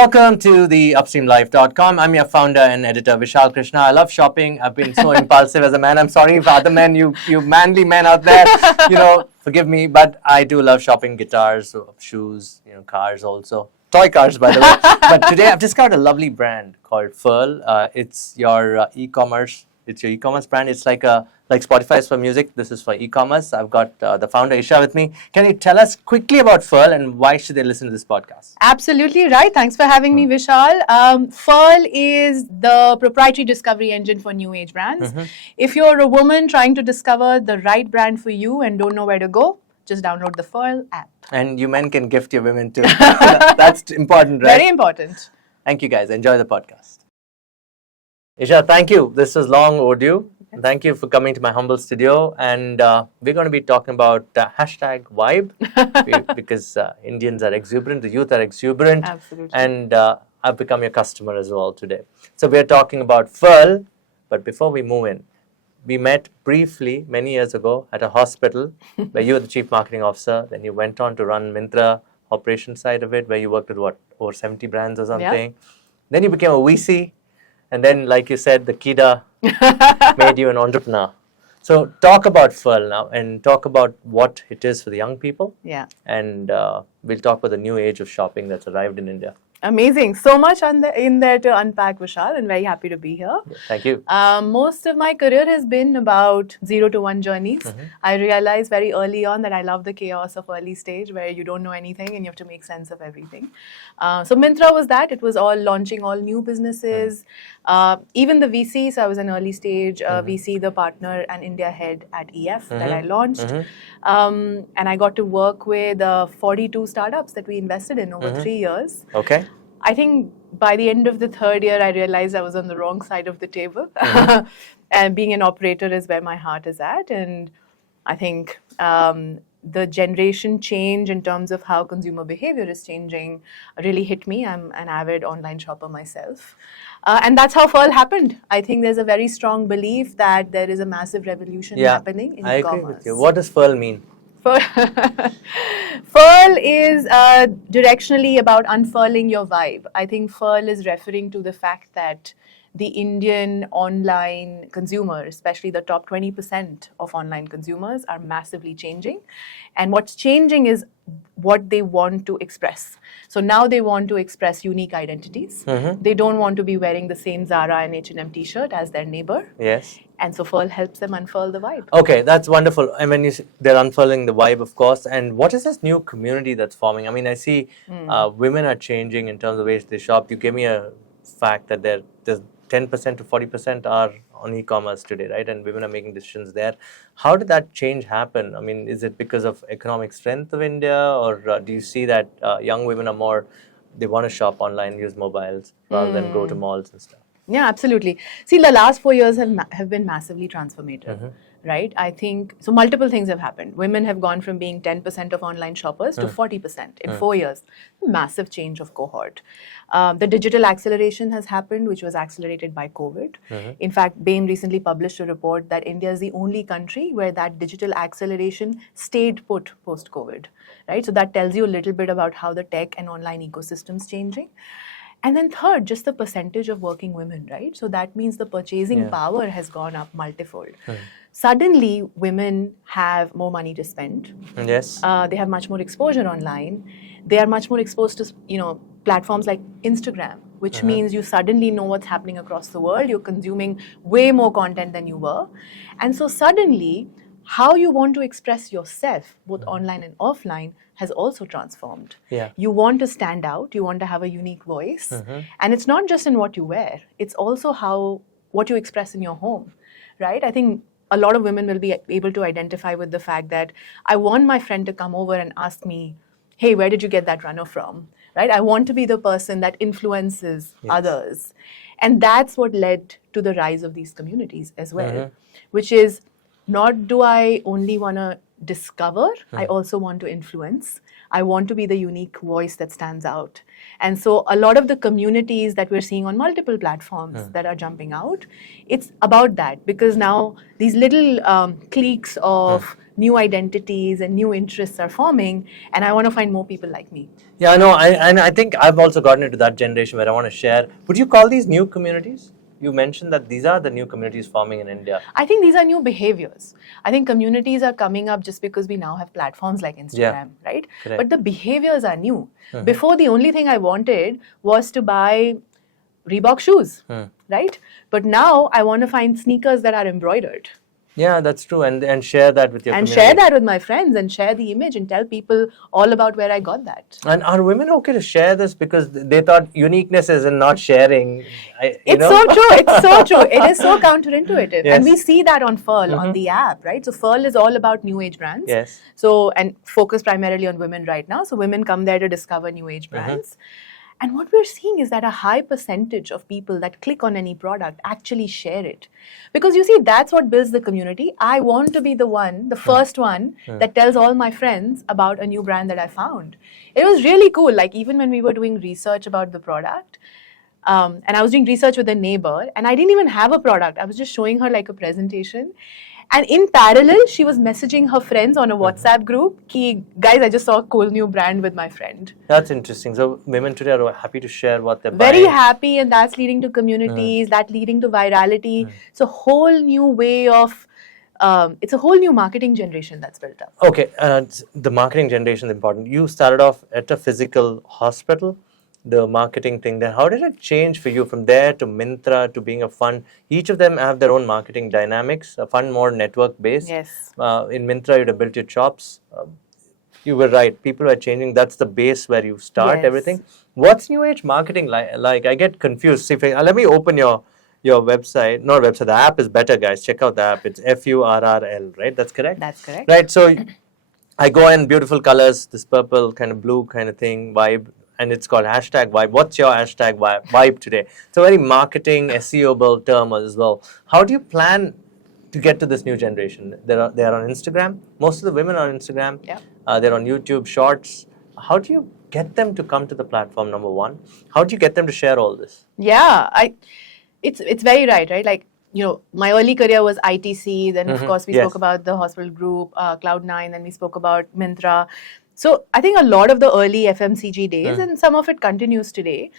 Welcome to the upstreamlife.com. I'm your founder and editor, Vishal Krishna. I love shopping. I've been so impulsive as a man. I'm sorry if other men, you manly men out there, forgive me, but I do love shopping. Guitars, shoes, cars also. Toy cars, by the way. But today I've discovered a lovely brand called Furrl. It's your e-commerce. It's your e-commerce brand. It's like Spotify is for music. This is for e-commerce. I've got the founder, Esha, with me. Can you tell us quickly about Furrl and why should they listen to this podcast? Absolutely right. Thanks for having me, Vishal. Furrl is the proprietary discovery engine for new age brands. If you're a woman trying to discover the right brand for you and don't know where to go, just download the Furrl app. And you men can gift your women too. That's important, right? Very important. Thank you, guys. Enjoy the podcast. Esha, thank you. This was long overdue. Thank you for coming to my humble studio. And we're going to be talking about hashtag vibe because Indians are exuberant, the youth are exuberant. Absolutely. And I've become your customer as well today. So we're talking about Furrl. But before we move in, we met briefly many years ago at a hospital where you were the chief marketing officer. Then you went on to run Myntra operation side of it, where you worked with over 70 brands or something. Yeah. Then you became a VC. And then, like you said, the Kida made you an entrepreneur. So talk about Furrl now and talk about what it is for the young people. Yeah. And we'll talk about the new age of shopping that's arrived in India. Amazing. So much in there to unpack, Vishal, and very happy to be here. Thank you. Most of my career has been about 0 to 1 journeys. I realized very early on that I love the chaos of early stage where you don't know anything and you have to make sense of everything. So Myntra was that. It was all launching all new businesses. Even the VC, so I was an early stage VC, the partner and India head at EF that I launched. And I got to work with 42 startups that we invested in over 3 years. Okay. I think by the end of the 3rd year, I realized I was on the wrong side of the table. And being an operator is where my heart is at. And I think the generation change in terms of how consumer behavior is changing really hit me. I'm an avid online shopper myself. And that's how Furrl happened. I think there's a very strong belief that there is a massive revolution happening in e-commerce. I agree with you. What does Furrl mean? Furrl is directionally about unfurling your vibe. I think Furrl is referring to the fact that the Indian online consumer, especially the top 20% of online consumers, are massively changing. And what's changing is what they want to express. So now they want to express unique identities. They don't want to be wearing the same Zara and H&M t-shirt as their neighbor. Yes. And so Furrl helps them unfurl the vibe. Okay, that's wonderful. I mean, they're unfurling the vibe, of course. And what is this new community that's forming? I mean, I see women are changing in terms of ways they shop. You gave me a fact that there's 10% to 40% are on e-commerce today, right? And women are making decisions there. How did that change happen? I mean, is it because of economic strength of India, or do you see that young women are more, they want to shop online, use mobiles, rather than go to malls and stuff? Yeah, absolutely. See, the last 4 years have been massively transformative, right? I think, so multiple things have happened. Women have gone from being 10% of online shoppers to 40% in 4 years. Massive change of cohort. The digital acceleration has happened, which was accelerated by COVID. In fact, Bain recently published a report that India is the only country where that digital acceleration stayed put post-COVID, right? So that tells you a little bit about how the tech and online ecosystem's changing. And then third, just the percentage of working women, right? So that means the purchasing power has gone up multifold. Suddenly, women have more money to spend. Yes. They have much more exposure online. They are much more exposed to, platforms like Instagram, which means you suddenly know what's happening across the world. You're consuming way more content than you were. And so suddenly, how you want to express yourself, both online and offline, has also transformed. Yeah. You want to stand out, you want to have a unique voice. And it's not just in what you wear, it's also what you express in your home, right? I think a lot of women will be able to identify with the fact that I want my friend to come over and ask me, hey, where did you get that runner from? Right? I want to be the person that influences others. And that's what led to the rise of these communities as well, which is not do I only want to discover, I also want to influence. I want to be the unique voice that stands out. And so a lot of the communities that we're seeing on multiple platforms that are jumping out, it's about that, because now these little cliques of new identities and new interests are forming, and I want to find more people like me. Yeah, no, I think I've also gotten into that generation where I want to share. Would you call these new communities? You mentioned that these are the new communities forming in India. I think these are new behaviors. I think communities are coming up just because we now have platforms like Instagram, right? Correct. But the behaviors are new. Before, the only thing I wanted was to buy Reebok shoes, right? But now I want to find sneakers that are embroidered. Yeah, that's true. And share that with your And community. share that with my friends and share the image and tell people all about where I got that. And are women okay to share this because they thought uniqueness is in not sharing? It's so true. It's so true. It is so counterintuitive. Yes. And we see that on Furrl, on the app, right? So Furrl is all about new age brands. Yes. So, and focus primarily on women right now. So women come there to discover new age brands. And what we're seeing is that a high percentage of people that click on any product actually share it. Because you see, that's what builds the community. I want to be the one, the first one that tells all my friends about a new brand that I found. It was really cool. Like even when we were doing research about the product, and I was doing research with a neighbor, and I didn't even have a product. I was just showing her like a presentation. And in parallel, she was messaging her friends on a WhatsApp group, ki, guys, I just saw a cool new brand with my friend. That's interesting. So women today are happy to share what they're Very buying. happy, and that's leading to communities, that leading to virality. It's a whole new way of, it's a whole new marketing generation that's built up. Okay, the marketing generation is important. You started off at a physical hospital, the marketing thing there. How did it change for you from there to Myntra to being a fund? Each of them have their own marketing dynamics. A fund more network based. Yes. In Myntra, you'd have built your chops. You were right. People are changing. That's the base where you start Yes. everything. What's new age marketing like? I get confused. See, let me open your website. Not website. The app is better, guys. Check out the app. It's Furrl, right? That's correct? That's correct. Right. So I go in beautiful colors, this purple kind of blue kind of thing, vibe. And it's called hashtag vibe. What's your hashtag vibe today? It's a very marketing, SEO-able term as well. How do you plan to get to this new generation? They are on Instagram. Most of the women are on Instagram. Yeah. They're on YouTube Shorts. How do you get them to come to the platform, number one? How do you get them to share all this? Yeah, it's very right? Like, you know, my early career was ITC. Then, of course, we Yes. spoke about the hospital group, CloudNine, then we spoke about Myntra. So I think a lot of the early FMCG days, and some of it continues today,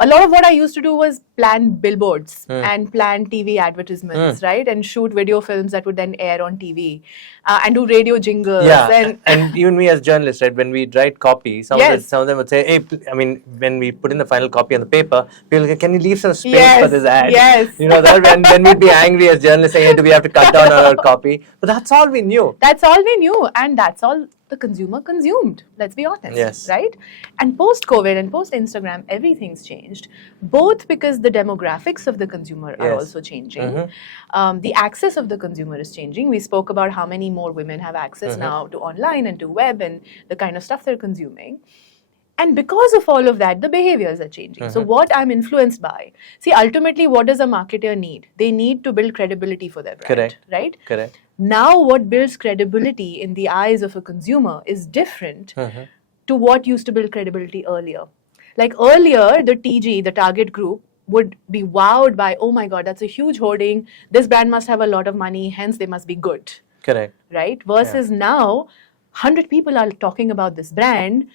a lot of what I used to do was plan billboards and plan TV advertisements, right? And shoot video films that would then air on TV and do radio jingles. Yeah, and even me as journalists, right? When we write copy, some Yes. of them would say, "Hey, I mean, when we put in the final copy on the paper, people say, can you leave some space Yes, for this ad?" yes. You know that when we'd be angry as journalists saying, "Hey, do we have to cut down on our copy?" But that's all we knew. That's all we knew, and that's all the consumer consumed. Let's be honest, Yes. right? And post-COVID and post-Instagram, everything's changed, both because the demographics of the consumer are Yes. also changing. The access of the consumer is changing. We spoke about how many more women have access now to online and to web and the kind of stuff they're consuming. And because of all of that, the behaviors are changing. So what I'm influenced by, see, ultimately, what does a marketer need? They need to build credibility for their brand, Correct. right? Correct. Now, what builds credibility in the eyes of a consumer is different to what used to build credibility earlier. Like earlier, the TG, the target group, would be wowed by, oh my God, that's a huge hoarding. This brand must have a lot of money, hence they must be good, Correct. right? Versus now, 100 people are talking about this brand,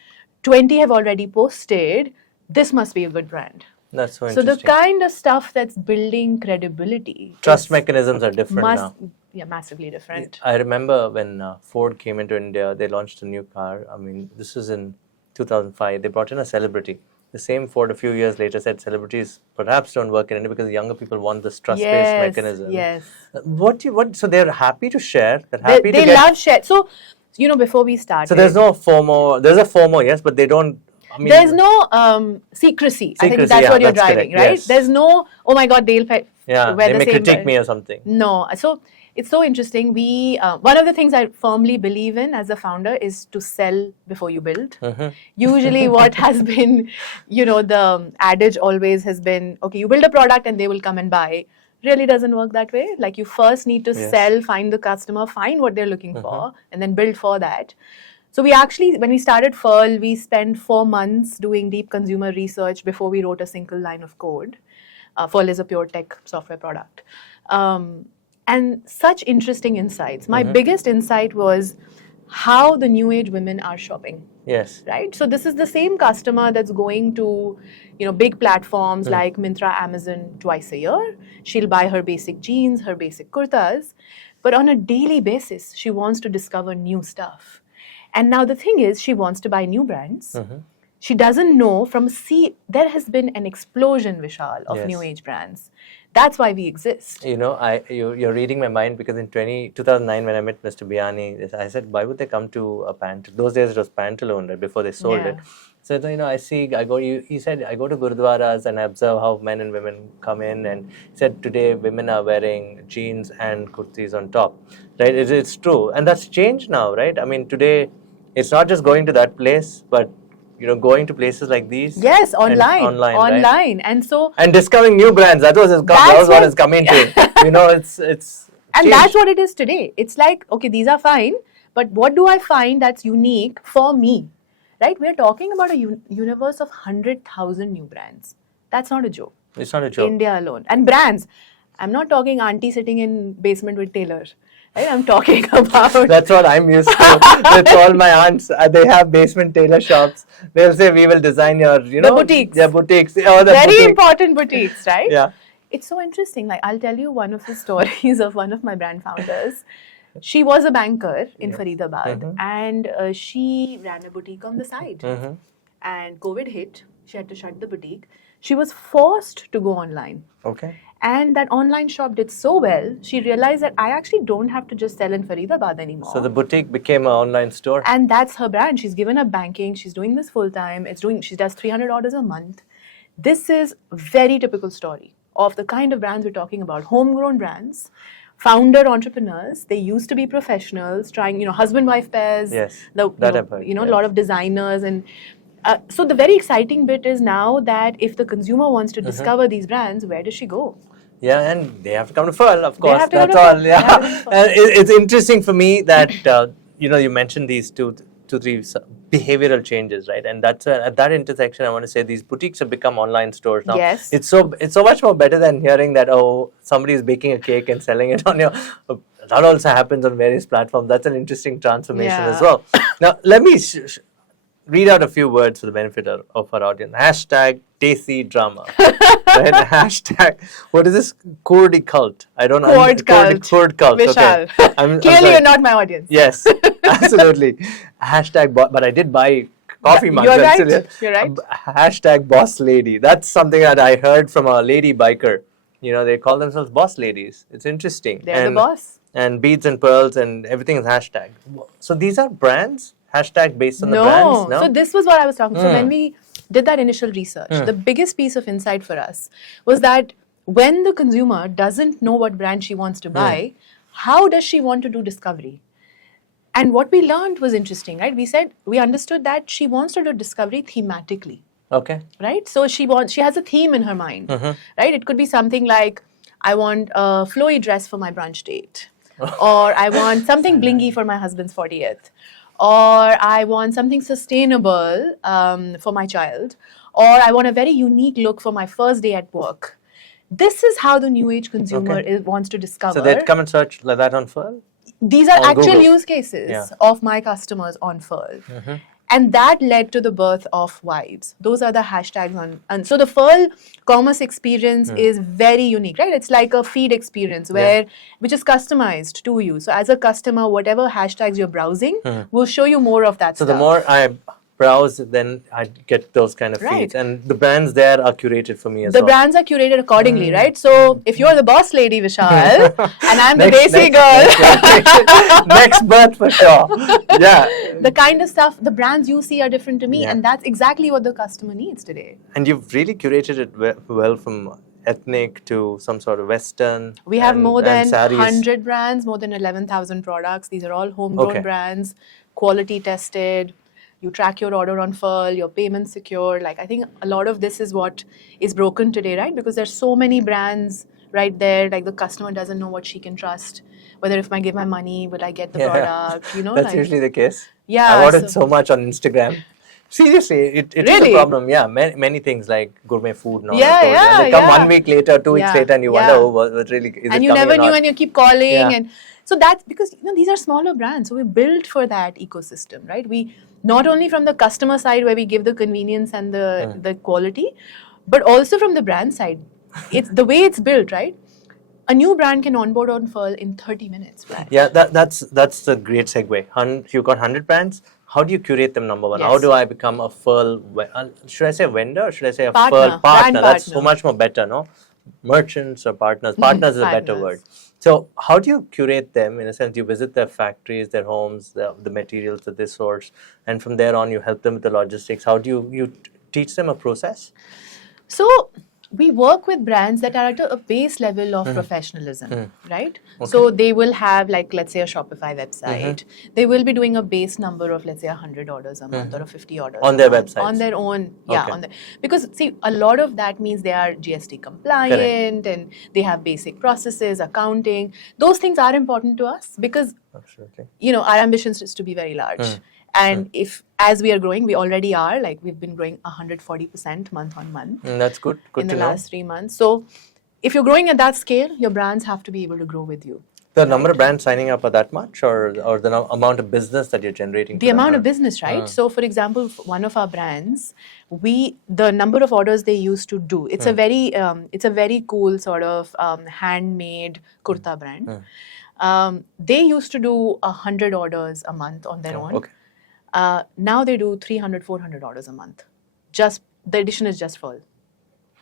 20 have already posted, this must be a good brand. That's so So interesting. the kind of stuff that's building credibility Trust is mechanisms are different now. massively different. I remember when Ford came into India, they launched a new car. I mean, this was in 2005. They brought in a celebrity. The same Ford a few years later said celebrities perhaps don't work in India because younger people want this trust-based mechanism. Yes. So they're happy to share. They're happy They to get. love share. So, you know, before we started, So there's no FOMO. There's a FOMO, yes, but they don't. I mean, there's no secrecy. I think Secrecy, that's yeah, what you're that's driving, correct, right? yes. There's no, oh my God, they'll yeah, wear they the may same. critique me or something. No. So it's so interesting. We one of the things I firmly believe in as a founder is to sell before you build. Usually, what has been, you know, the adage always has been, okay, you build a product and they will come and buy. Really doesn't work that way. Like you first need to sell, find the customer, find what they're looking for, and then build for that. So we actually, when we started Furrl, we spent 4 months doing deep consumer research before we wrote a single line of code. Furrl is a pure tech software product. and such interesting insights. My biggest insight was how the new age women are shopping. Yes. Right? So this is the same customer that's going to, big platforms like Myntra, Amazon twice a year. She'll buy her basic jeans, her basic kurtas, but on a daily basis, she wants to discover new stuff. And now the thing is, she wants to buy new brands. She doesn't know there has been an explosion, Vishal, of new age brands. That's why we exist. You're reading my mind, because in 2009 when I met Mr. Biani, I said, why would they come to a pant? Those days it was Pantaloon, right, before they sold it. So, he said, I go to Gurudwaras and I observe how men and women come in, and he said, today women are wearing jeans and kurtis on top, right? It's true. And that's changed now, right? I mean, today, it's not just going to that place, but going to places like these. Yes, online. Right? And discovering new brands. That was what it's coming to. It's and changed. That's what it is today. It's like, okay, these are fine, but what do I find that's unique for me? Right? We're talking about a universe of 100,000 new brands. That's not a joke. It's not a joke. India alone. And brands. I'm not talking auntie sitting in basement with tailor. Right? I'm talking about... That's what I'm used to. With all my aunts, they have basement tailor shops. They'll say, we will design your, the boutiques. Their boutiques. Very important boutiques, right? Yeah. It's so interesting. Like, I'll tell you one of the stories of one of my brand founders. She was a banker in Faridabad, and she ran a boutique on the side. And COVID hit. She had to shut the boutique. She was forced to go online. Okay. And that online shop did so well, she realized that I actually don't have to just sell in Faridabad anymore. So the boutique became an online store. And that's her brand. She's given up banking. She's doing this full time. She does 300 orders a month. This is a very typical story of the kind of brands we're talking about. Homegrown brands, founder entrepreneurs. They used to be professionals, trying, husband-wife pairs. Yes, a lot of designers. And so the very exciting bit is now that if the consumer wants to discover these brands, where does she go? Yeah, and they have to come to Furrl, of course. That's all. Yeah, and it's interesting for me that you mentioned these two, three behavioral changes, right? And that's at that intersection, I want to say these boutiques have become online stores now. Yes, it's so much more better than hearing that somebody is baking a cake and selling it on your. That also happens on various platforms. That's an interesting transformation as well. Now, let me read out a few words for the benefit of our audience. #Desi drama. Right? What is this? Kurdi cult. I don't know. Kurd cult. Vishal. Okay. Clearly, you're not my audience. Yes, absolutely. But I did buy coffee mugs. You're right. You're right. #boss lady. That's something that I heard from a lady biker. They call themselves boss ladies. It's interesting. They're the boss. And beads and pearls and everything is hashtag. So these are brands? Hashtag based on the brands? No. So this was what I was talking. So when we did that initial research, the biggest piece of insight for us was that when the consumer doesn't know what brand she wants to buy, how does she want to do discovery? And what we learned was interesting, right? We understood that she wants to do discovery thematically. Okay. Right? So she has a theme in her mind, right? It could be something like, I want a flowy dress for my brunch date, or I want something blingy for my husband's 40th. Or I want something sustainable for my child, or I want a very unique look for my first day at work. This is how the new age consumer wants to discover. So they'd come and search like that on Furrl? These are actual use cases of my customers on Furrl. And that led to the birth of Vibes. Those are the hashtags and so the Furrl commerce experience is very unique, right? It's like a feed experience which is customized to you. So as a customer, whatever hashtags you're browsing will show you more of that stuff. So the more I browse, then I get those kind of feeds. And the brands there are curated for me as well. The brands are curated accordingly, right? So if you're the boss lady, Vishal, and I'm the desi girl. Next birth for sure. Yeah. The kind of stuff, the brands you see are different to me. And that's exactly what the customer needs today. And you've really curated it well from ethnic to some sort of Western. We have more than 100 brands, more than 11,000 products. These are all homegrown brands, quality tested. You track your order on Furrl, your payment's secure. Like, I think a lot of this is what is broken today, right? Because there's so many brands right there. Like, the customer doesn't know what she can trust. Whether if I give my money, will I get the product? That's usually the case. Yeah. I ordered so much on Instagram. Seriously, it is a Really? problem. Yeah, many things like gourmet food and all Yeah, that. yeah, And they come yeah. 1 week later, 2 weeks Yeah, later, and you yeah. wonder, oh, was really, is And it you coming never or knew, not? and you keep calling. Yeah. And so that's because, these are smaller brands. So we built for that ecosystem, right? We, not only from the customer side where we give the convenience and the quality, but also from the brand side. It's the way it's built, right? A new brand can onboard on Furrl in 30 minutes. Right? Yeah, that's a great segue. You've got 100 brands. How do you curate them, number one? Yes. How do I become a Furrl, should I say vendor or should I say a Partner, Furrl brand partner? That's so partner. much more better, no? Merchants or partners. Partners is a better Partners. word. So how do you curate them? In a sense, you visit their factories, their homes, the materials that they source, and from there on you help them with the logistics. How do you teach them a process? So we work with brands that are at a base level of professionalism, right? Okay. So they will have, like, let's say a Shopify website. They will be doing a base number of, let's say, 100 orders a month or a 50 orders on a their month. websites. On their own, yeah. Okay. Because see, a lot of that means they are GST compliant. Correct. And they have basic processes, accounting. Those things are important to us because, absolutely, our ambition is to be very large. And if, as we are growing, we already are, like, we've been growing 140% month on month. That's good. Good in to the know. last 3 months. So if you're growing at that scale, your brands have to be able to grow with you. The number of brands signing up are that much, or the amount of business that you're generating? The amount of business, right? So for example, one of our brands, the number of orders they used to do, it's a very cool sort of handmade kurta brand. They used to do 100 orders a month on their own. Okay. Now they do 300, 400 orders a month. Just the addition is just Furrl.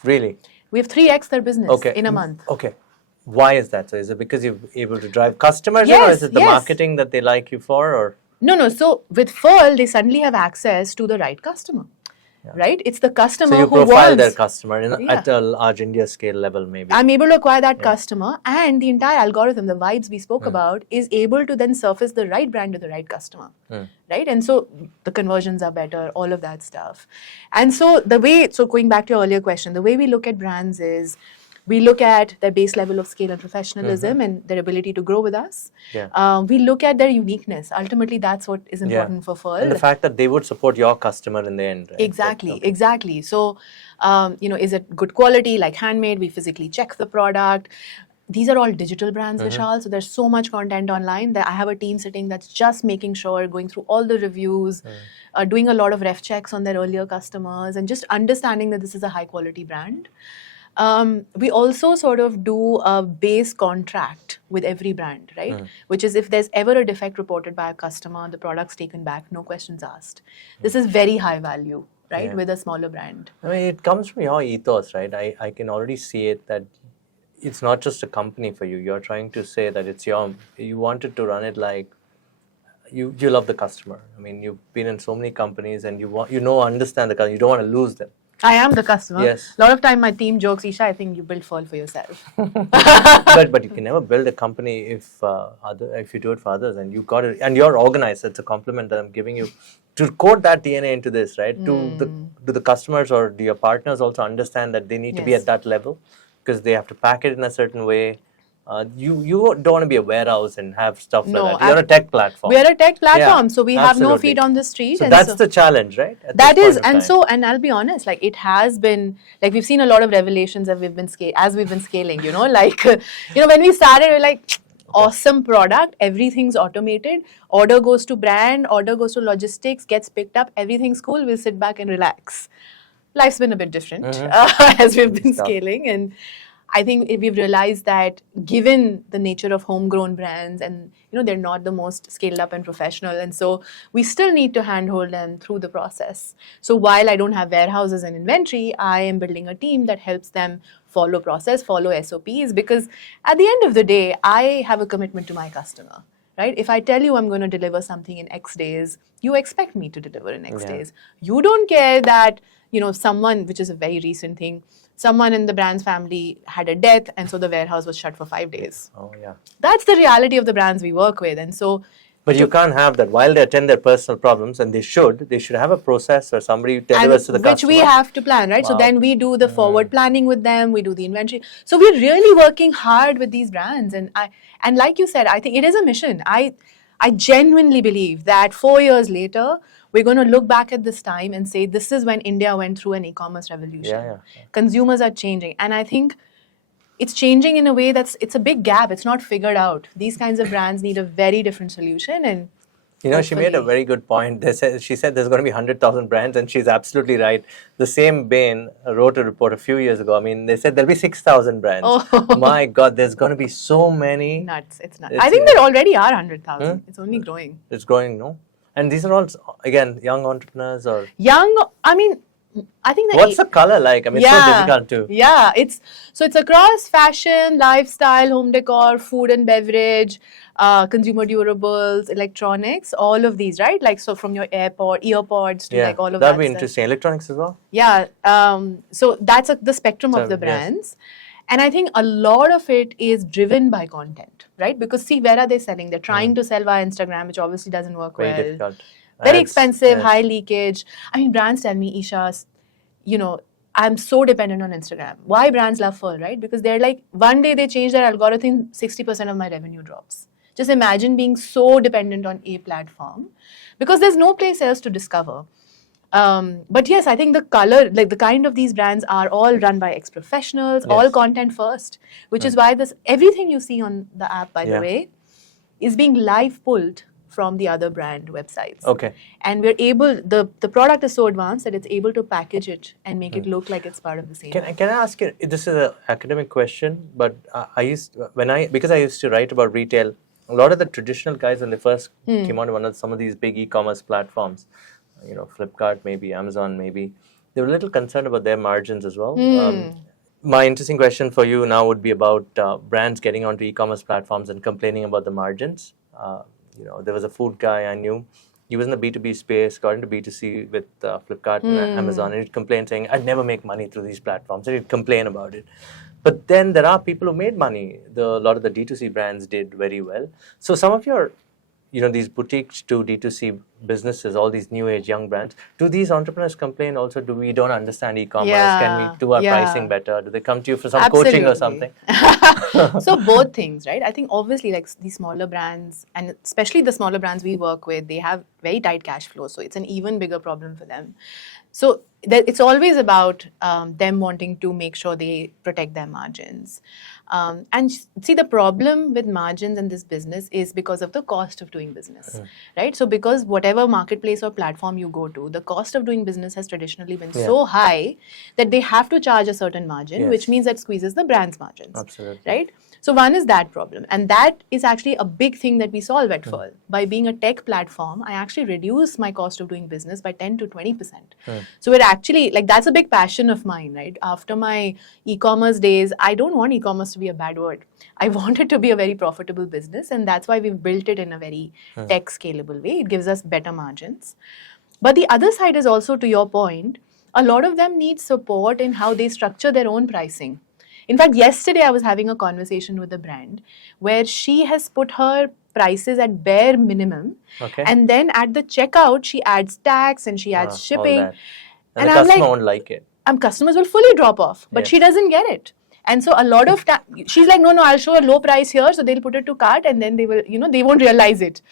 Really? We have 3x their business in a month. Okay. Why is that? So is it because you're able to drive customers, yes, or is it the marketing that they like you for? Or No. So with Furrl, they suddenly have access to the right customer. Right? It's the customer so you who profile wants their customer at a large India scale level, maybe. I'm able to acquire that customer, and the entire algorithm, the vibes we spoke about, is able to then surface the right brand to the right customer. Right? And so the conversions are better, all of that stuff. And so going back to your earlier question, the way we look at brands is we look at their base level of scale and professionalism and their ability to grow with us. Yeah. We look at their uniqueness. Ultimately, that's what is important for Furrl. And the fact that they would support your customer in the end. Right? Exactly. So, is it good quality, like handmade? We physically check the product. These are all digital brands, Vishal. So there's so much content online that I have a team sitting that's just making sure, going through all the reviews, doing a lot of ref checks on their earlier customers, and just understanding that this is a high quality brand. We also sort of do a base contract with every brand, right? Which is, if there's ever a defect reported by a customer, the product's taken back, no questions asked. This is very high value, right? With a smaller brand. I mean, it comes from your ethos, right? I can already see it that it's not just a company for you. You're trying to say that you wanted to run it like you love the customer. I mean, you've been in so many companies and understand the customer. You don't want to lose them. I am the customer. Yes. A lot of time my team jokes, Esha, I think you build Furrl for yourself. but you can never build a company if you do it for others, and you got it, and you're organized. It's a compliment that I'm giving you to code that DNA into this, right? Do the customers or do your partners also understand that they need to be at that level because they have to pack it in a certain way? You don't want to be a warehouse and have stuff like that. You're a tech platform. We are a tech platform, so we have no feet on the street. So that's the challenge, right? That is, and I'll be honest, like, it has been, like, we've seen a lot of revelations as we've been scaling, like, when we started, we're like, awesome product, everything's automated, order goes to brand, order goes to logistics, gets picked up, everything's cool, we'll sit back and relax. Life's been a bit different as we've been scaling, and I think we've realized that given the nature of homegrown brands and, they're not the most scaled up and professional. And so we still need to handhold them through the process. So while I don't have warehouses and inventory, I am building a team that helps them follow process, follow SOPs, because at the end of the day, I have a commitment to my customer. Right? If I tell you I'm going to deliver something in X days, you expect me to deliver in X days. You don't care that, someone, which is a very recent thing, someone in the brand's family had a death, and so the warehouse was shut for 5 days. Oh, yeah. That's the reality of the brands we work with. And so, but you can't have that. While they attend their personal problems, and they should have a process where somebody delivers to the customer. Which we have to plan, right? Wow. So then we do the forward planning with them, we do the inventory. So we're really working hard with these brands. And like you said, I think it is a mission. I genuinely believe that 4 years later, we're going to look back at this time and say, this is when India went through an e-commerce revolution. Yeah. Consumers are changing. And I think it's changing in a way it's a big gap. It's not figured out. These kinds of brands need a very different solution. And she made a very good point. She said there's going to be 100,000 brands, and she's absolutely right. The same Bain wrote a report a few years ago. I mean, they said there'll be 6,000 brands. Oh. My God, there's going to be so many. Nuts. It's nuts. I think there already are 100,000. It's only growing. It's growing, no? And these are all, again, young entrepreneurs or... I think what's the color like? I mean, it's so difficult to... Yeah, it's across fashion, lifestyle, home decor, food and beverage, consumer durables, electronics, all of these, right? Like, so from your earpods to like all of that. That'd be interesting. Electronics as well? Yeah. So that's the spectrum of the brands. Yes. And I think a lot of it is driven by content, right? Because see, where are they selling? They're trying to sell via Instagram, which obviously doesn't work very well. Difficult. Very expensive, high leakage. I mean, brands tell me, Esha, I'm so dependent on Instagram. Why brands love Furrl, right? Because they're like, one day they change their algorithm, 60% of my revenue drops. Just imagine being so dependent on a platform because there's no place else to discover. But yes, I think the color, like the kind of these brands are all run by ex-professionals, all content first, which is why everything you see on the app, by the way, is being live pulled from the other brand websites. Okay. And we're able, the product is so advanced that it's able to package it and make it look like it's part of the same. Can I ask you, this is an academic question, but because I used to write about retail, a lot of the traditional guys when they first came on some of these big e-commerce platforms, Flipkart maybe, Amazon maybe, they were a little concerned about their margins as well. My interesting question for you now would be about brands getting onto e-commerce platforms and complaining about the margins. There was a food guy I knew. He was in the B2B space, got into B2C with Flipkart and Amazon, and he'd complain saying, I'd never make money through these platforms. And he'd complain about it. But then there are people who made money. A lot of the D2C brands did very well. So some of your, these boutiques to D2C businesses, all these new age young brands, do these entrepreneurs complain also, we don't understand e-commerce? Can we do our pricing better? Do they come to you for some coaching or something? So both things, right? I think obviously like these smaller brands, and especially the smaller brands we work with, they have very tight cash flow. So it's an even bigger problem for them. So it's always about them wanting to make sure they protect their margins. And see, the problem with margins in this business is because of the cost of doing business, right? So because whatever marketplace or platform you go to, the cost of doing business has traditionally been so high that they have to charge a certain margin, which means that squeezes the brand's margins, right? So one is that problem. And that is actually a big thing that we solve at Furrl. By being a tech platform, I actually reduce my cost of doing business by 10 to 20%. So we're actually, like, that's a big passion of mine, right? After my e-commerce days, I don't want e-commerce to be a bad word. I want it to be a very profitable business. And that's why we've built it in a very tech scalable way. It gives us better margins. But the other side is also, to your point, a lot of them need support in how they structure their own pricing. In fact, yesterday I was having a conversation with a brand where she has put her prices at bare minimum. And then at the checkout, she adds tax and she adds shipping. And the customer won't like it. Customers will fully drop off, but she doesn't get it. And so a lot of time, she's like, no, I'll show a low price here. So they'll put it to cart and then they will, they won't realize it.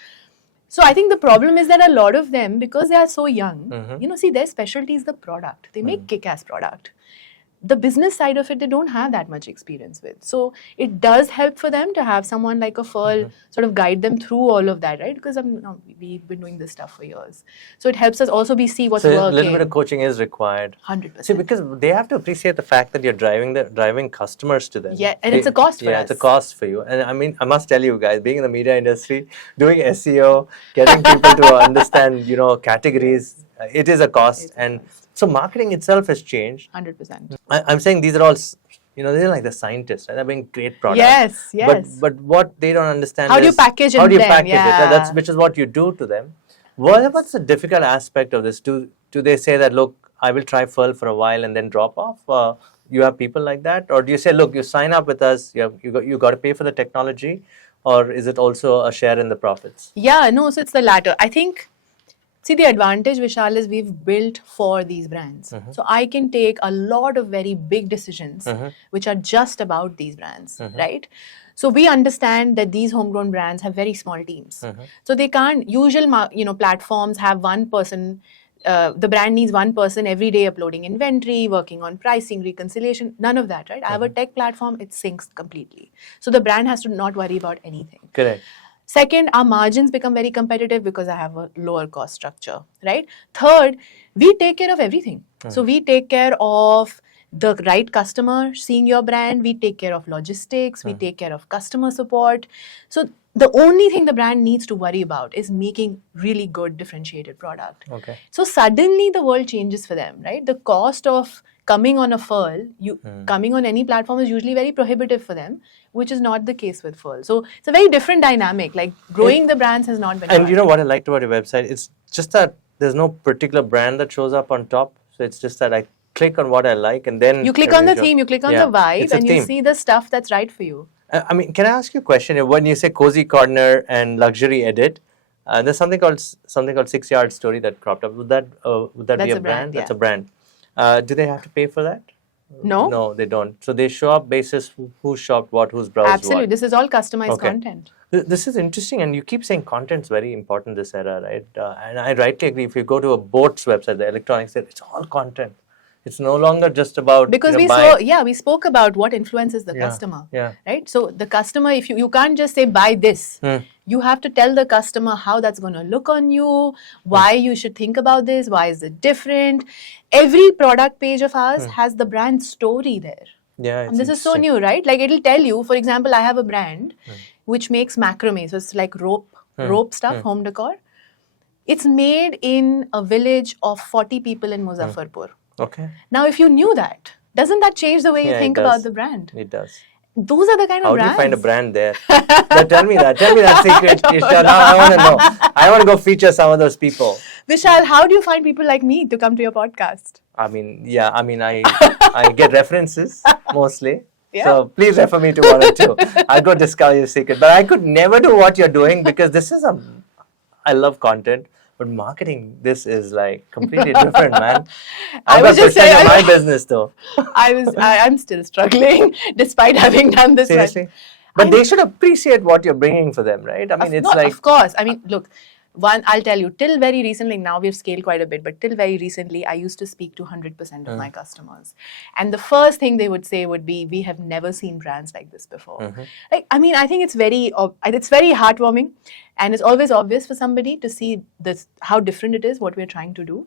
So I think the problem is that a lot of them, because they are so young, see, their specialty is the product. They make kick-ass product. The business side of it, they don't have that much experience with. So it does help for them to have someone like a Furrl sort of guide them through all of that, right? Because we've been doing this stuff for years. So it helps us also see what's working. So a little bit of coaching is required. 100%. See, because they have to appreciate the fact that you're driving customers to them. Yeah, and it's a cost for us. Yeah, it's a cost for you. And I mean, I must tell you guys, being in the media industry, doing SEO, getting people to understand, categories, it is a cost. So marketing itself has changed. 100%. I'm saying these are all, they're like the scientists, right? They're making great products. Yes. But what they don't understand how do you package it? How do you package it? Which is what you do to them. What's the difficult aspect of this? Do they say that, look, I will try Furrl for a while and then drop off? You have people like that? Or do you say, look, you sign up with us, you got to pay for the technology? Or is it also a share in the profits? Yeah, no, so it's the latter. I think See, the advantage, Vishal, is we've built for these brands. So I can take a lot of very big decisions which are just about these brands, right? So we understand that these homegrown brands have very small teams. So they can't, platforms have one person, the brand needs one person every day uploading inventory, working on pricing, reconciliation, none of that, right? I have a tech platform, it syncs completely. So the brand has to not worry about anything. Correct. Second, our margins become very competitive because I have a lower cost structure, right? Third, we take care of everything. So we take care of the right customer seeing your brand, we take care of logistics, we take care of customer support. So the only thing the brand needs to worry about is making really good differentiated product. Okay. So suddenly the world changes for them, right? The cost of coming on a Furrl, coming on any platform is usually very prohibitive for them, which is not the case with Furrl. So it's a very different dynamic. Like growing the brands has not been And hard. you know what I liked about your website? It's just that there's no particular brand that shows up on top. So it's just that I click on what I like and then You click on the theme, you click on the vibe, it's a and you theme. see the stuff that's right for you. I mean, can I ask you a question? When you say cozy corner and luxury edit, there's something called 6 Yard Story that cropped up. Would that be a brand? That's yeah. a brand. Do they have to pay for that? No? No, they don't. So they show up basis who shopped what, who's browsed Absolutely. what. This is all customized Okay. content. This is interesting, and you keep saying content's very important this era, right? And I rightly agree. If you go to a boat's website, the electronics, it's all content. It's no longer just about Because buying. we spoke about what influences the customer, yeah. right? So the customer, if you can't just say buy this, you have to tell the customer how that's going to look on you, why you should think about this, why is it different. Every product page of ours has the brand story there. Yeah, And this is so new, right? Like it'll tell you, for example, I have a brand which makes macrame. So it's like rope stuff, home decor. It's made in a village of 40 people in Muzaffarpur. Okay. Now, if you knew that, doesn't that change the way you Yeah, think it about does. the brand? It does. Those are the kind How of do you brands. find a brand there? Tell me that secret, Esha. Now I want to know. I want to go feature some of those people. Vishal, how do you find people like me to come to your podcast? I get references mostly. Yeah. So please refer me to one or two. I'll go discover your secret. But I could never do what you're doing because I love content. But marketing, this is like completely different, man. I was just saying, my business though. I'm still struggling despite having done this. Seriously? But they should appreciate what you're bringing for them, right? I mean, it's like... Of course. I mean, look, I'll tell you, till very recently, now we've scaled quite a bit, but till very recently, I used to speak to 100% of my customers. And the first thing they would say would be, we have never seen brands like this before. Like, I mean, I think it's very heartwarming. And it's always obvious for somebody to see this, how different it is, what we're trying to do.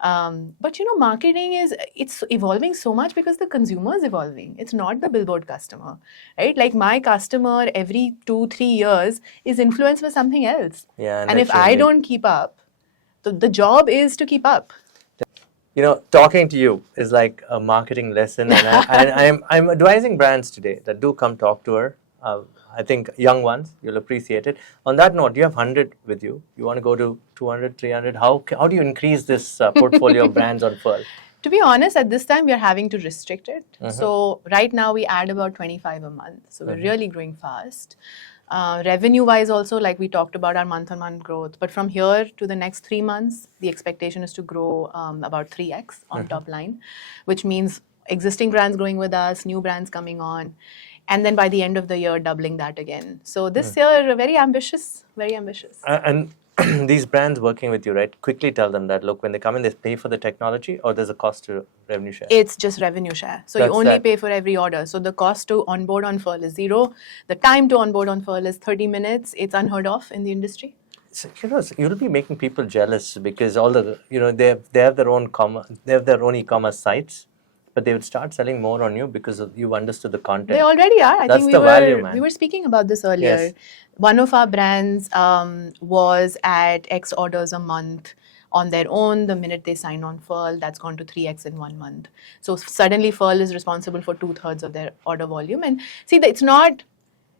But marketing it's evolving so much because the consumer is evolving. It's not the billboard customer, right? Like my customer every 2-3 years is influenced by something else. Yeah, and if I don't keep up, the job is to keep up. Talking to you is like a marketing lesson, and I'm advising brands today that do come talk to her. I think young ones, you'll appreciate it. On that note, you have 100 with you. You want to go to 200, 300. How do you increase this portfolio of brands on Furrl? To be honest, at this time, we are having to restrict it. So right now, we add about 25 a month. So we're really growing fast. Revenue-wise also, like we talked about our month-on-month growth. But from here to the next 3 months, the expectation is to grow about 3x on top line, which means existing brands growing with us, new brands coming on. And then by the end of the year, doubling that again. So this year, very ambitious, very ambitious. And these brands working with you, right? Quickly tell them that, look, when they come in, they pay for the technology or there's a cost to revenue share? It's just revenue share. So you only pay for every order. So the cost to onboard on Furrl is 0. The time to onboard on Furrl is 30 minutes. It's unheard of in the industry. So, you'll be making people jealous because all the, they have their own e-commerce sites. But they would start selling more on you because you've understood the content. They already are. I think we were speaking about this earlier. Yes. One of our brands was at X orders a month on their own. The minute they sign on Furrl, that's gone to 3x in 1 month. So suddenly Furrl is responsible for 2/3 of their order volume. And see, it's not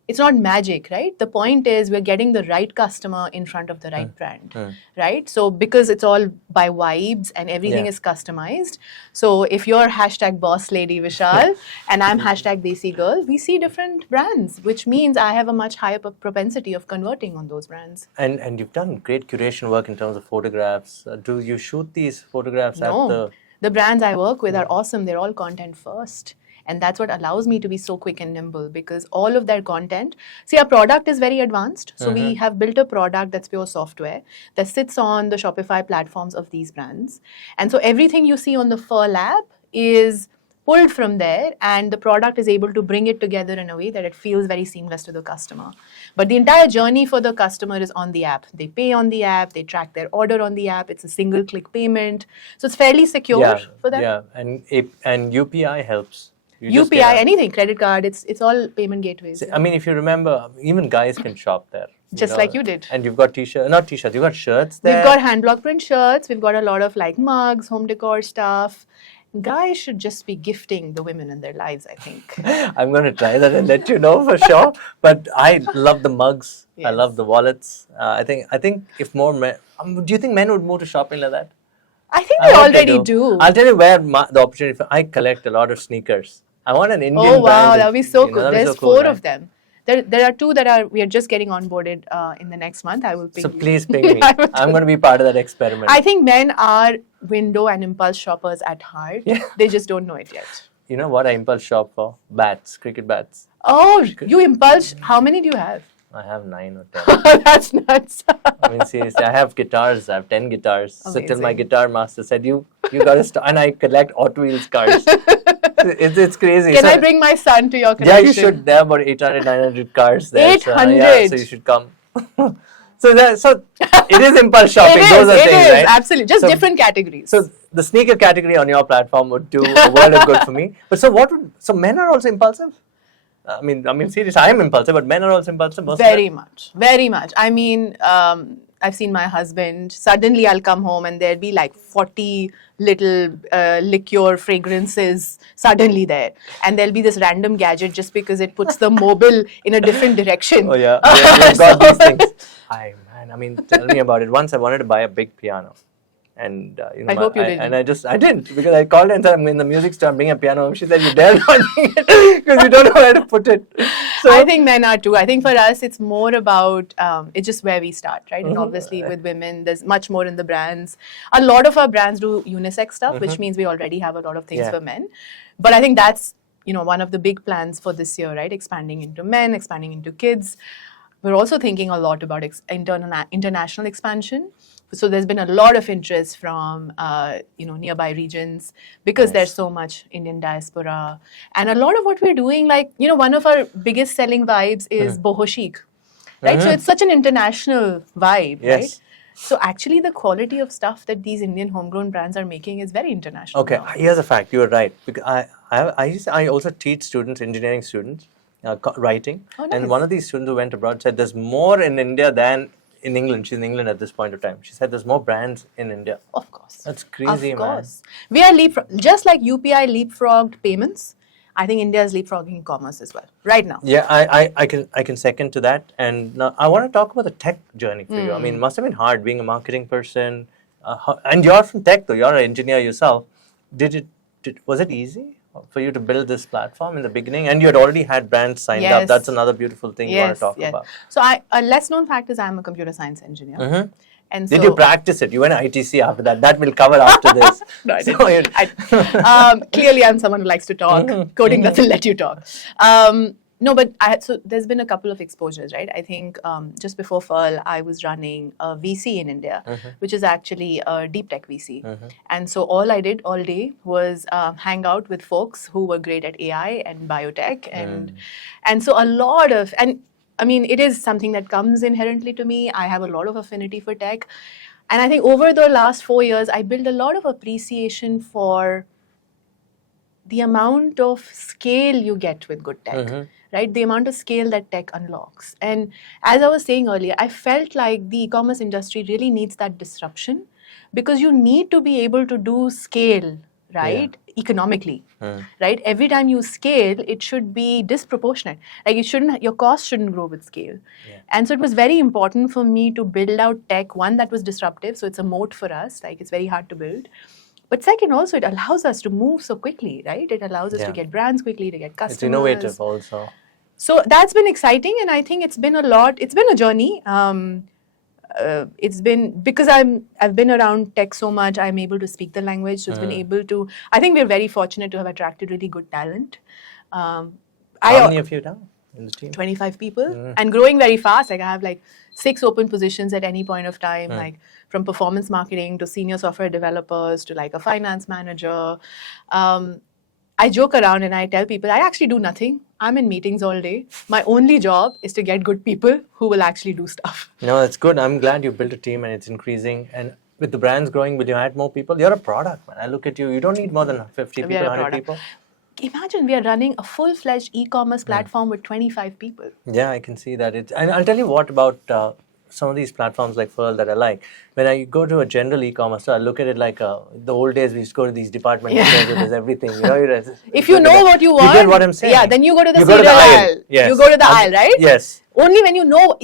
it's not magic, right? The point is we're getting the right customer in front of the right brand, right? So because it's all by vibes and everything is customized. So if you're hashtag boss lady Vishal and I'm hashtag desi girl, we see different brands, which means I have a much higher propensity of converting on those brands. And you've done great curation work in terms of photographs. Do you shoot these photographs at the brands I work with are awesome. They're all content first. And that's what allows me to be so quick and nimble, because all of their content, see, our product is very advanced. So we have built a product that's pure software that sits on the Shopify platforms of these brands. And so everything you see on the Furrl app is pulled from there, and the product is able to bring it together in a way that it feels very seamless to the customer. But the entire journey for the customer is on the app. They pay on the app, they track their order on the app. It's a single click payment. So it's fairly secure for them. Yeah, and UPI helps. UPI, anything, credit card, it's all payment gateways. I mean, if you remember, even guys can shop there. Just like you did. And you've got not t-shirts, you've got shirts there. We've got hand block print shirts, we've got a lot of like mugs, home decor stuff. Guys should just be gifting the women in their lives, I think. I'm going to try that and let you know for sure. But I love the mugs. I love the wallets. I think if more men, do you think men would move to shopping like that? I think they already do. I'll tell you where the opportunity. I collect a lot of sneakers. I want an Indian brand. Oh wow, that would be so cool. There's so cool, 4 of them. There are 2 that we are just getting onboarded in the next month. I will ping you. So please ping me. I'm going to be part of that experiment. I think men are window and impulse shoppers at heart. Yeah. They just don't know it yet. You know what I impulse shop for? Bats, cricket bats. Oh, you impulse. How many do you have? I have 9 or 10. That's nuts. I mean, seriously, I have guitars. I have 10 guitars. Amazing. So till my guitar master said, you got to start. And I collect Hot Wheels cars. It's crazy. Can I bring my son to your collection? Yeah, you should. There are about 800, 900 cars there. 800? So you should come. So it is impulse shopping. Those are things, right? Absolutely. Just different categories. So the sneaker category on your platform would do a world of good for me. But so men are also impulsive? I mean, seriously, I am impulsive, but men are also impulsive. Very much. I mean, I've seen my husband. Suddenly, I'll come home and there'll be like 40 little liqueur fragrances suddenly there, and there'll be this random gadget just because it puts the mobile in a different direction. Oh yeah, you've got these things. I mean, tell me about it. Once I wanted to buy a big piano. And I hope you did. And I didn't, because I called and said, I'm in the music store, I'm bringing a piano. She said, you dare not bring it because you don't know where to put it. So I think men are too. I think for us, it's more about, it's just where we start, right? And obviously with women, there's much more in the brands. A lot of our brands do unisex stuff, which means we already have a lot of things for men. But I think that's, one of the big plans for this year, right? Expanding into men, expanding into kids. We're also thinking a lot about international expansion. So there's been a lot of interest from nearby regions because there's so much Indian diaspora, and a lot of what we're doing, like one of our biggest selling vibes is boho chic, right? So it's such an international vibe, right? So actually, the quality of stuff that these Indian homegrown brands are making is very international. Okay, here's a fact. You are right, because I also teach students, engineering students, writing, and one of these students who went abroad said there's more in India than in England. She's in England at this point of time. She said there's more brands in India. Of course. That's crazy, of course. Man. We are just like UPI leapfrogged payments. I think India is leapfrogging e-commerce as well right now. Yeah, I can second to that. And now I want to talk about the tech journey for you. I mean, it must have been hard being a marketing person. And you're from tech, though. You're an engineer yourself. Was it easy for you to build this platform in the beginning? And you had already had brands signed up. That's another beautiful thing you want to talk about. So a less known fact is I'm a computer science engineer. And did you practice it? You went to ITC after that. That will cover after this. No, I didn't. Clearly, I'm someone who likes to talk. Coding doesn't let you talk. No, but so there's been a couple of exposures, right? I think just before Furrl, I was running a VC in India, which is actually a deep tech VC. And so all I did all day was hang out with folks who were great at AI and biotech. And so a lot of, and I mean, it is something that comes inherently to me. I have a lot of affinity for tech. And I think over the last 4 years, I built a lot of appreciation for the amount of scale you get with good tech, right? The amount of scale that tech unlocks. And as I was saying earlier, I felt like the e-commerce industry really needs that disruption because you need to be able to do scale, right? economically, right? Every time you scale, it should be disproportionate. Like your cost shouldn't grow with scale. Yeah. And so it was very important for me to build out tech, one that was disruptive, so it's a moat for us, like it's very hard to build. But second, also, it allows us to move so quickly, right? It allows us to get brands quickly, to get customers. It's innovative also. So that's been exciting, and I think it's been a journey. It's been, because I've been around tech so much, I'm able to speak the language, so it's been able to, I think we're very fortunate to have attracted really good talent. How many of you now in the team? 25 people, and growing very fast. Like I have like 6 open positions at any point of time, like from performance marketing to senior software developers to like a finance manager. I joke around and I tell people I actually do nothing. I'm in meetings all day. My only job is to get good people who will actually do stuff. No, that's good. I'm glad you built a team and it's increasing. And with the brands growing, will you add more people? You're a product, man. I look at you. You don't need more than 50 people, 100 people. Imagine we are running a full-fledged e-commerce platform with 25 people. Yeah, I can see that. And I'll tell you what about some of these platforms like Furrl that I like. When I go to a general e-commerce store, I look at it like the old days we used to go to these department stores where there's everything. You know, if you know what you want, you get what I'm saying. Yeah, then you go to the cereal aisle. Yes. You go to the aisle, right? Yes. Only when you know.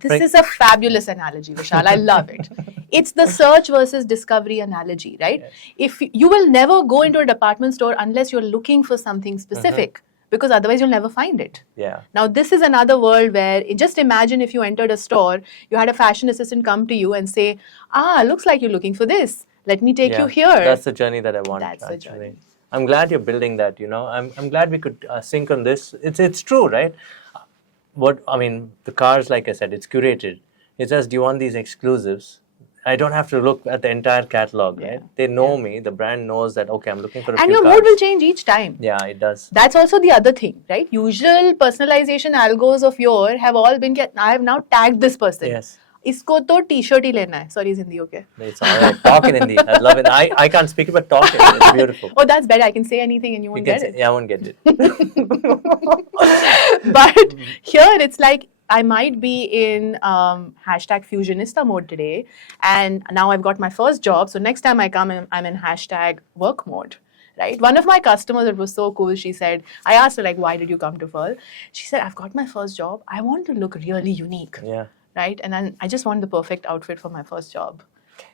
This is a fabulous analogy, Vishal. I love it. It's the search versus discovery analogy, right? Yes. If you will never go into a department store unless you're looking for something specific, because otherwise you'll never find it. Yeah. Now, this is another world where, just imagine if you entered a store, you had a fashion assistant come to you and say, looks like you're looking for this. Let me take you here. That's the journey that I want. That's the journey. I'm glad you're building that, you know. I'm glad we could sync on this. It's true, right? The cars, like I said, it's curated. It says, do you want these exclusives? I don't have to look at the entire catalog, right? They know me. The brand knows that, okay, I'm looking for a few And your cars. mood will change each time. Yeah, it does. That's also the other thing, right? Usual personalization algos of yours have all been, I have now tagged this person. Yes. Isko to t-shirt hi lena hai. Sorry, is Hindi okay? It's all right. Talk in Hindi. I love it. I can't speak it, but talk it. It's beautiful. Oh, that's better. I can say anything and you won't get it. Yeah, I won't get it. But here it's like, I might be in hashtag Fusionista mode today, and now I've got my first job. So next time I come, I'm in hashtag work mode, right? One of my customers, it was so cool. She said, I asked her, like, why did you come to Furrl? She said, I've got my first job. I want to look really unique. Yeah. Right? And then I just want the perfect outfit for my first job.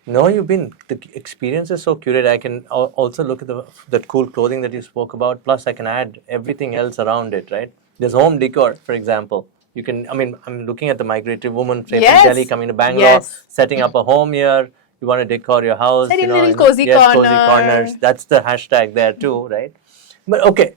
No, the experience is so curated. I can also look at the cool clothing that you spoke about. Plus, I can add everything else around it, right? There's home decor, for example. You can, I'm looking at the migratory woman, say, from Delhi coming to Bangalore, setting up a home here. You want to decor your house. Setting little cozy corners. That's the hashtag there too, right? But okay,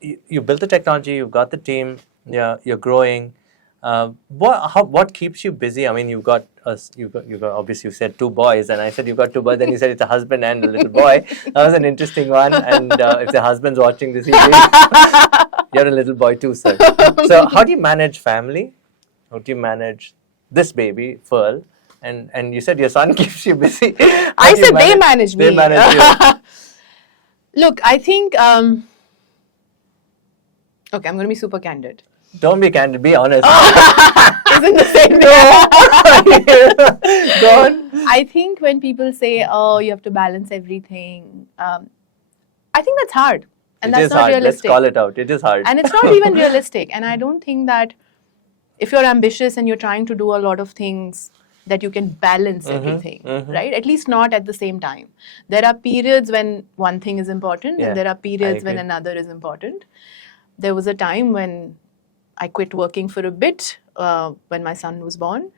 you built the technology, you've got the team, you're growing. What keeps you busy? I mean, you've got obviously you said 2 boys, and I said you've got 2 boys. Then you said it's a husband and a little boy. That was an interesting one. And if the husband's watching this, you're a little boy too, sir. So how do you manage family? How do you manage this baby, Furrl? And you said your son keeps you busy. I said they manage me. They manage you. Look, I think. Okay, I'm going to be super candid. Don't be candid, be honest. Isn't the same thing? Go on. I think when people say, oh, you have to balance everything, I think that's hard. And that's not realistic. Let's call it out. It is hard. And it's not even realistic. And I don't think that if you're ambitious and you're trying to do a lot of things, that you can balance everything, right? At least not at the same time. There are periods when one thing is important and there are periods when another is important. There was a time when I quit working for a bit when my son was born.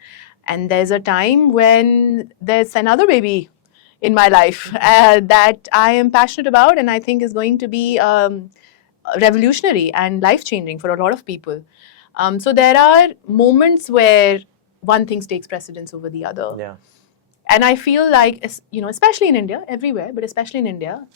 And there's a time when there's another baby in my life that I am passionate about and I think is going to be revolutionary and life-changing for a lot of people. So there are moments where one thing takes precedence over the other. Yeah. And I feel like, especially in India, everywhere, but especially in India,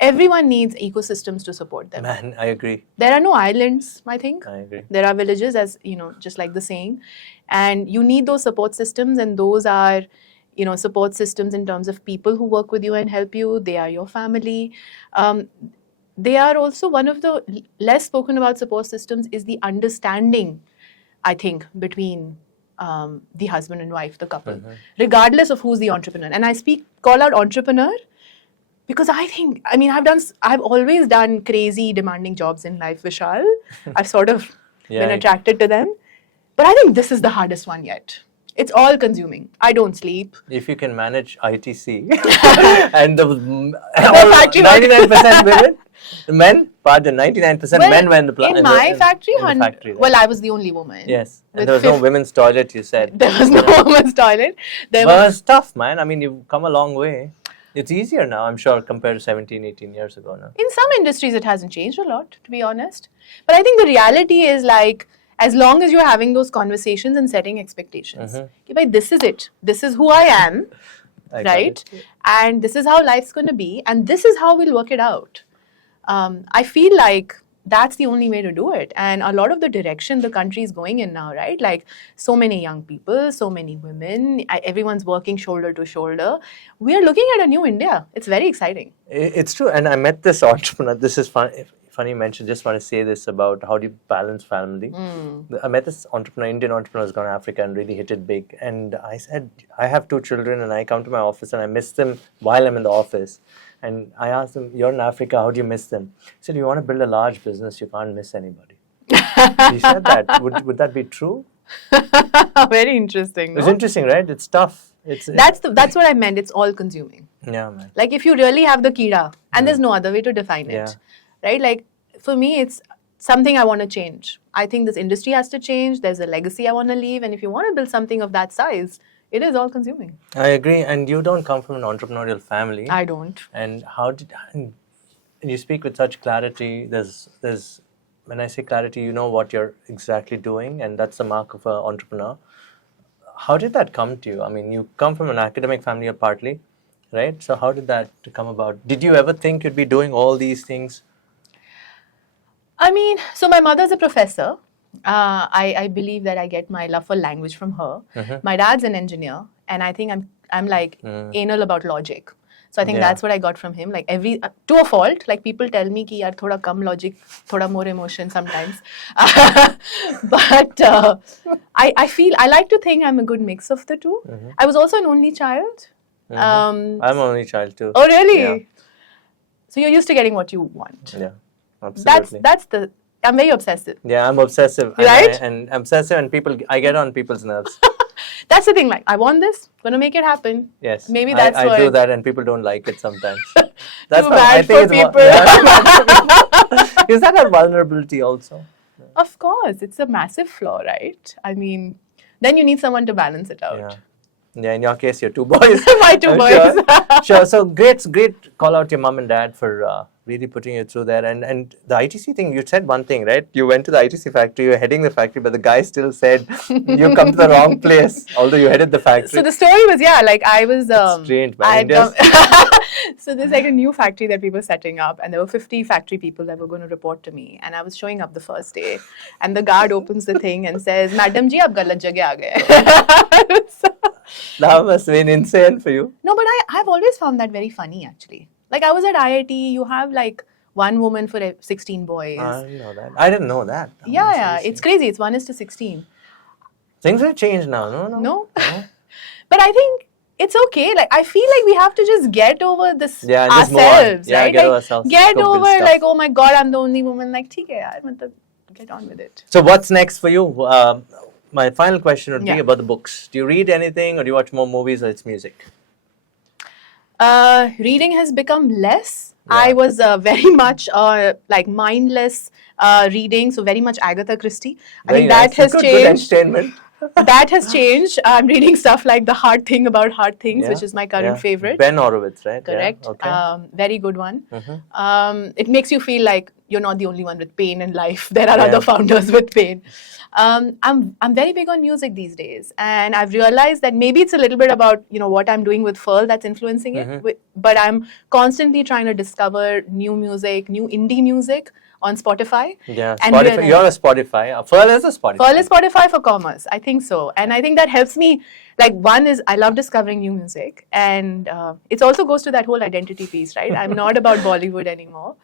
everyone needs ecosystems to support them. Man, I agree. There are no islands, I think. I agree. There are villages, as just like the saying. And you need those support systems, and those are, support systems in terms of people who work with you and help you. They are your family. They are also one of the less spoken about support systems is the understanding, I think, between the husband and wife, the couple, regardless of who's the entrepreneur. And I call out entrepreneur Because I've always done crazy, demanding jobs in life, Vishal. I've sort of been attracted to them. But I think this is the hardest one yet. It's all consuming. I don't sleep. If you can manage ITC and the 99% women, men, pardon, 99% men were in the in my factory, right? Well, I was the only woman. Yes, and there was no women's toilet, you said. There was no women's toilet. Well, it's tough, man. I mean, you've come a long way. It's easier now, I'm sure, compared to 17, 18 years ago now. In some industries, it hasn't changed a lot, to be honest. But I think the reality is like, as long as you're having those conversations and setting expectations, okay, this is it. This is who I am, right? And this is how life's going to be. And this is how we'll work it out. I feel like that's the only way to do it. And a lot of the direction the country is going in now, right? Like so many young people, so many women, everyone's working shoulder to shoulder. We are looking at a new India. It's very exciting. It's true. And I met this entrepreneur. This is funny you mentioned, just want to say this about how do you balance family. I met this entrepreneur, Indian entrepreneur who's gone to Africa and really hit it big. And I said, I have 2 children and I come to my office and I miss them while I'm in the office. And I asked him, you're in Africa, how do you miss them? He said, you want to build a large business, you can't miss anybody. He said that. Would that be true? Very interesting. It's interesting, right? It's tough. That's what I meant. It's all consuming. Yeah, man. Like if you really have the kira, and there's no other way to define it, right? Like for me, it's something I want to change. I think this industry has to change. There's a legacy I want to leave. And if you want to build something of that size, it is all consuming. I agree. And you don't come from an entrepreneurial family. I don't. And and you speak with such clarity. There's when I say clarity, you know what you're exactly doing, and that's the mark of an entrepreneur. How did that come to you? I mean, you come from an academic family partly, right? So how did that come about? Did you ever think you'd be doing all these things? I mean, so my mother's a professor. I believe that I get my love for language from her. My dad's an engineer, and I think I'm like anal about logic. So I think that's what I got from him. Like to a fault, like people tell me ki yaar thoda kam logic, thoda more emotion sometimes. But I feel, I like to think I'm a good mix of the two. I was also an only child. I'm an only child too. Oh, really? Yeah. So you're used to getting what you want. Yeah, absolutely. I'm very obsessive. Yeah, I'm obsessive. Right? And obsessive, and I get on people's nerves. That's the thing, like, I want this, gonna make it happen. Yes. Maybe that's I do that and people don't like it sometimes. That's too bad for people. Is that a vulnerability also? Of course, it's a massive flaw, right? I mean, then you need someone to balance it out. Yeah, in your case, you're 2 boys. My 2 boys. Sure. So great call out your mom and dad for really putting you through there. And the ITC thing, you said one thing, right? You went to the ITC factory, you were heading the factory, but the guy still said you come to the wrong place, although you headed the factory. So the story was, like I was... It's strange, man. So there's like a new factory that we were setting up, and there were 50 factory people that were going to report to me. And I was showing up the first day, and the guard opens the thing and says, Madam ji, aap galat jagah aa gaye. That must have been insane for you. No, but I've always found that very funny, actually. Like, I was at IIT, you have like 1 woman for 16 boys. I didn't know that. I didn't know that. Yeah, it's crazy. It's 1:16. Things have changed now, No? But I think it's okay. Like, I feel like we have to just get over this ourselves, right? Get over ourselves. Get over, like, oh my God, I'm the only woman. Like, theek hai yaar, matlab, get on with it. So what's next for you? My final question would be about the books. Do you read anything, or do you watch more movies, or it's music? Reading has become less. I was very much like mindless reading, so very much Agatha Christie. I think that has changed. Good entertainment. That has changed. I'm reading stuff like The Hard Thing About Hard Things, which is my current favorite. Ben Horowitz, right? Correct. Yeah. Okay. Very good one. It makes you feel like you're not the only one with pain in life. There are other founders with pain. I'm very big on music these days, and I've realized that maybe it's a little bit about what I'm doing with Furrl that's influencing it. But I'm constantly trying to discover new music, new indie music on Spotify. Yeah, Spotify. You're a Spotify. Furrl is a Spotify. Furrl is Spotify for commerce. I think so, and I think that helps me. Like, one is I love discovering new music, and it also goes to that whole identity piece, right? I'm not about Bollywood anymore,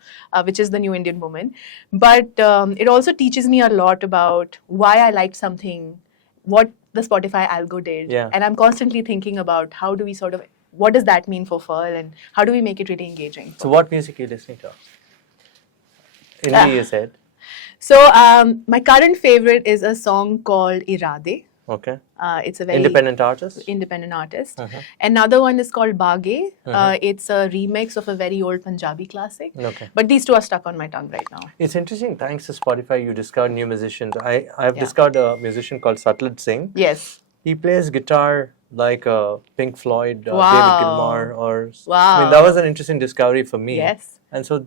which is the new Indian woman, but it also teaches me a lot about why I liked something, what the Spotify algo did, and I'm constantly thinking about how do we sort of what does that mean for Furrl, and how do we make it really engaging? So what music are you listening to? Indie, you said. So my current favorite is a song called Irade. Okay. It's a very Independent artist? Independent artist. Another one is called Baage. It's a remix of a very old Punjabi classic. Okay. But these two are stuck on my tongue right now. It's interesting. Thanks to Spotify, you discovered new musicians. I've discovered a musician called Satluj Singh. Yes. He plays guitar like Pink Floyd, David Gilmour, or Wow. I mean, that was an interesting discovery for me. Yes. And so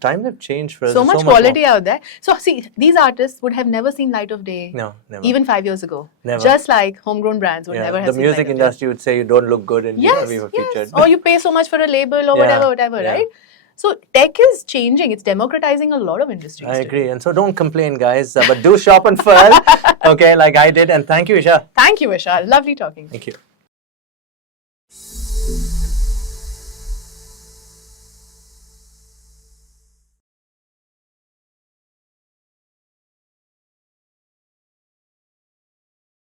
times have changed for us. So There's much quality more. out there. So see, these artists would have never seen light of day. No, never. Even 5 years ago. Never. Just like homegrown brands would Yeah, never have the seen music light of industry would say you don't look good and Yes, we were yes. featured. Or you pay so much for a label or Yeah, whatever, yeah. right? So tech is changing. It's democratizing a lot of industries. I today. agree. And so don't complain, guys, but do shop on Furrl, okay, like I did. And thank you, Esha. Thank you, Esha. Lovely talking. Thank you.